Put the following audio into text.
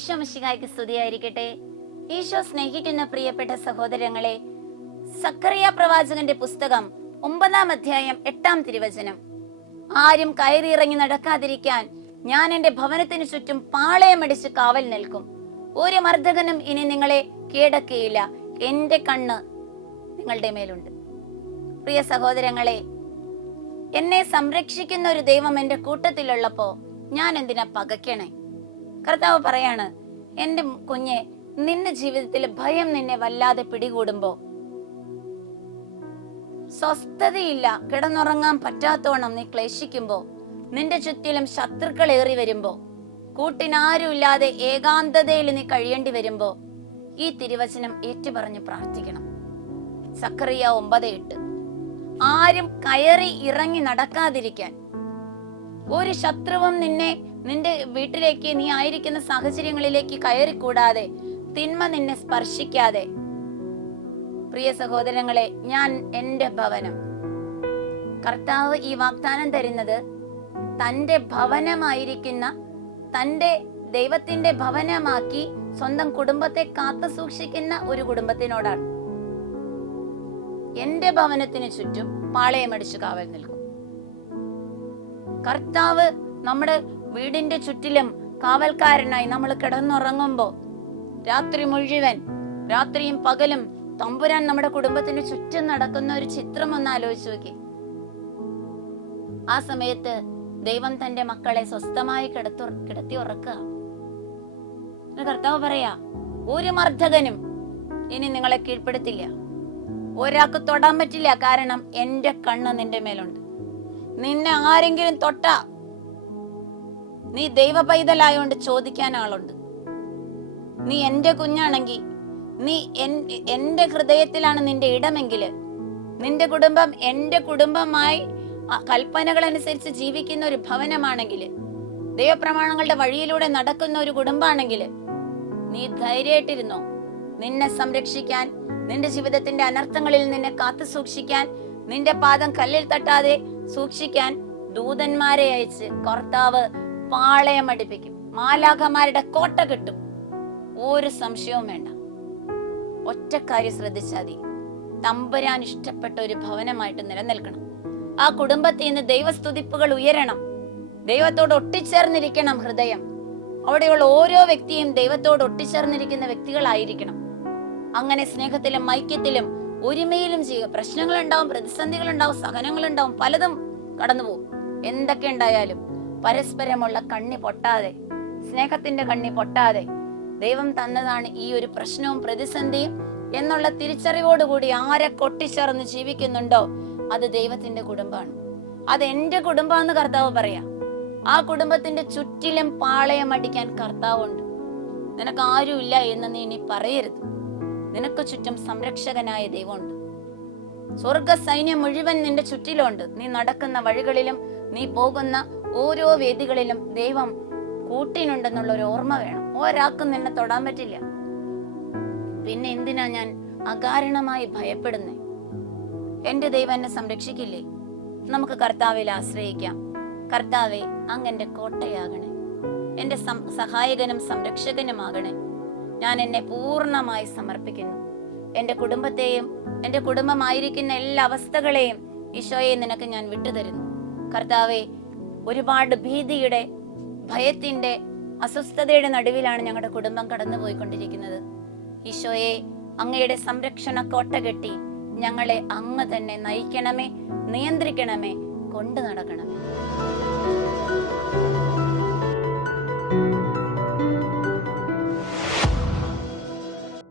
ഈശോ മിശിഹായ്ക്ക് സ്തുതിയായിരിക്കട്ടെ. ഈശോ സ്നേഹിക്കുന്ന പ്രിയപ്പെട്ട സഹോദരങ്ങളെ സക്കറിയ പ്രവാചകന്റെ പുസ്തകം ഒമ്പതാം അധ്യായം എട്ടാം തിരുവചനം. ആരും കയറിയിറങ്ങി നടക്കാതിരിക്കാൻ ഞാൻ എന്റെ ഭവനത്തിന് ചുറ്റും പാളയമടിച്ച് കാവൽ നിൽക്കും. ഒരു മർദ്ദകനും ഇനി നിങ്ങളെ കീഴടക്കുകയില്ല എന്റെ കണ്ണ് നിങ്ങളുടെ മേലുണ്ട്. പ്രിയ സഹോദരങ്ങളെ എന്നെ സംരക്ഷിക്കുന്ന ഒരു ദൈവം എന്റെ കൂട്ടത്തിലുള്ളപ്പോ ഞാൻ എന്തിനാ പകയ്ക്കണേ കർത്താവ് പറയാണ് എന്റെ കുഞ്ഞെ നിന്റെ ജീവിതത്തിൽ ഭയം നിന്നെ വല്ലാതെ പിടികൂടുമ്പോ. സ്വസ്ഥതയില്ല കിടന്നുറങ്ങാൻ പറ്റാത്തോണം നീ ക്ലേശിക്കുമ്പോ. നിന്റെ ചുറ്റിലും ശത്രുക്കൾ ഏറി വരുമ്പോ. കൂട്ടിനാരുമില്ലാതെ ഏകാന്തതയിൽ നീ കഴിയേണ്ടി വരുമ്പോ ഈ തിരുവചനം ഏറ്റുപറഞ്ഞ് പ്രാർത്ഥിക്കണം. സക്കറിയ ഒമ്പത് എട്ട്. ആരും കയറി ഇറങ്ങി നടക്കാതിരിക്കാൻ. ഒരു ശത്രുവും നിന്നെ നിന്റെ വീട്ടിലേക്ക് നീ ആയിരിക്കുന്ന സാഹചര്യങ്ങളിലേക്ക് കയറിക്കൂടാതെ തിന്മ നിന്നെ സ്പർശിക്കാതെ. പ്രിയ സഹോദരങ്ങളെ ഞാൻ എന്റെ ഭവനം. കർത്താവ് ഈ വാഗ്ദാനം തരുന്നത് തന്റെ ഭവനമായിരിക്കുന്ന തന്റെ ദൈവത്തിന്റെ ഭവനമാക്കി സ്വന്തം കുടുംബത്തെ കാത്തു സൂക്ഷിക്കുന്ന ഒരു കുടുംബത്തിനോടാണ്. എന്റെ ഭവനത്തിന് ചുറ്റും പാളയമടിച്ചു കാവൽ നിൽക്കും. കർത്താവ് നമ്മുടെ വീടിന്റെ ചുറ്റിലും കാവൽക്കാരനായി നമ്മൾ കിടന്നുറങ്ങുമ്പോൾ രാത്രി മുഴുവൻ രാത്രിയും പകലും തമ്പുരാൻ നമ്മുടെ കുടുംബത്തിന് ചുറ്റും നടക്കുന്ന ഒരു ചിത്രം ഒന്ന് ആലോചിച്ച് നോക്കി. ആ സമയത്ത് ദൈവം തന്റെ മക്കളെ സ്വസ്ഥമായി കിടത്തു കിടത്തി ഉറക്കുക. കർത്താവ് പറയാ ഒരു മർദ്ദകനും ഇനി നിങ്ങളെ കീഴ്പ്പെടുത്തില്ല. ഒരാൾക്ക് തൊടാൻ പറ്റില്ല കാരണം എന്റെ കണ്ണ് നിന്റെ മേലുണ്ട്. നിന്നെ ആരെങ്കിലും തൊട്ട നീ ദൈവ പൈതലായോണ്ട് ചോദിക്കാൻ ആളുണ്ട് നീ എന്റെ കുഞ്ഞാണെങ്കിൽ നീ എന്റെ ഹൃദയത്തിലാണ് നിന്റെ ഇടമെങ്കിൽ നിന്റെ കുടുംബം എന്റെ കുടുംബമായി കൽപ്പനകൾ അനുസരിച്ച് ജീവിക്കുന്ന ഒരു ഭവനമാണെങ്കിൽ ദൈവപ്രമാണങ്ങളുടെ വഴിയിലൂടെ നടക്കുന്ന ഒരു കുടുംബമാണെങ്കിൽ നീ ധൈര്യമായിട്ടിരുന്നോ? നിന്നെ സംരക്ഷിക്കാൻ നിന്റെ ജീവിതത്തിന്റെ അനർത്ഥങ്ങളിൽ നിന്നെ കാത്തു സൂക്ഷിക്കാൻ നിന്റെ പാദം കല്ലിൽ തട്ടാതെ സൂക്ഷിക്കാൻ ദൂതന്മാരെ അയച്ച് കർത്താവ് പാളയം അടുപ്പിക്കും. മാലാഖമാരുടെ കോട്ട കിട്ടും. ഒരു സംശയവും വേണ്ട. ഒറ്റ കാര്യം ശ്രദ്ധിച്ചാൽ മതി. തമ്പുരാൻ ഇഷ്ടപ്പെട്ട ഒരു ഭവനമായിട്ട് നിലനിൽക്കണം. ആ കുടുംബത്തിൽ നിന്ന് ദൈവസ്തുതിപ്പുകൾ ഉയരണം. ദൈവത്തോട് ഒട്ടിച്ചേർന്നിരിക്കണം ഹൃദയം. അവിടെയുള്ള ഓരോ വ്യക്തിയും ദൈവത്തോട് ഒട്ടിച്ചേർന്നിരിക്കുന്ന വ്യക്തികളായിരിക്കണം. അങ്ങനെ സ്നേഹത്തിലും ഐക്യത്തിലും ഒരുമയിലും ചെയ്യുക. ഉണ്ടാവും സഹനങ്ങൾ ഉണ്ടാവും പലതും കടന്നുപോകും. എന്തൊക്കെ ഉണ്ടായാലും പരസ്പരമുള്ള കണ്ണി പൊട്ടാതെ സ്നേഹത്തിന്റെ കണ്ണി പൊട്ടാതെ ദൈവം തന്നതാണ് ഈ ഒരു പ്രശ്നവും പ്രതിസന്ധിയും എന്നുള്ള തിരിച്ചറിവോടുകൂടി ആരെ കൊട്ടിച്ചേർന്ന് ജീവിക്കുന്നുണ്ടോ? അത് ദൈവത്തിന്റെ കുടുംബമാണ്. അത് എന്റെ കുടുംബാന്ന് കർത്താവ് പറയാ. ആ കുടുംബത്തിന്റെ ചുറ്റിലും പാളയം അടിക്കാൻ കർത്താവുണ്ട്. നിനക്ക് ആരുമില്ല എന്ന് നീ ഇനി പറയരുത്. നിനക്ക് ചുറ്റും സംരക്ഷകനായ ദൈവമുണ്ട്. സ്വർഗ സൈന്യം മുഴുവൻ നിന്റെ ചുറ്റിലുണ്ട്. നീ നടക്കുന്ന വഴികളിലും നീ പോകുന്ന ഓരോ വേദികളിലും ദൈവം കൂട്ടിനുണ്ടെന്നുള്ള ഒരു ഓർമ്മ വേണം. ഒരാൾക്കും നിന്നെ തൊടാൻ പറ്റില്ല. പിന്നെ എന്തിനാ ഞാൻ അകാരണമായി ഭയപ്പെടുന്നേ? എന്റെ ദൈവം എന്നെ സംരക്ഷിക്കില്ലേ? നമുക്ക് കർത്താവിൽ ആശ്രയിക്കാം. കർത്താവെ അങ്ങന്റെ കോട്ടയാകണേ. എന്റെ സഹായകനും സംരക്ഷകനുമാകണേ. ഞാൻ എന്നെ പൂർണമായി സമർപ്പിക്കുന്നു. എന്റെ കുടുംബത്തെയും എന്റെ കുടുംബമായിരിക്കുന്ന എല്ലാ അവസ്ഥകളെയും ഈശോയെ നിനക്ക് ഞാൻ വിട്ടുതരുന്നു. കർത്താവെ ഒരുപാട് ഭീതിയുടെ ഭയത്തിന്റെ അസ്വസ്ഥതയുടെ നടുവിലാണ് ഞങ്ങളുടെ കുടുംബം കടന്നുപോയിക്കൊണ്ടിരിക്കുന്നത്. ഈശോയെ അങ്ങയുടെ സംരക്ഷണ കോട്ട കെട്ടി ഞങ്ങളെ അങ്ങ് തന്നെ നയിക്കണമേ നിയന്ത്രിക്കണമേ കൊണ്ടു നടക്കണമേ.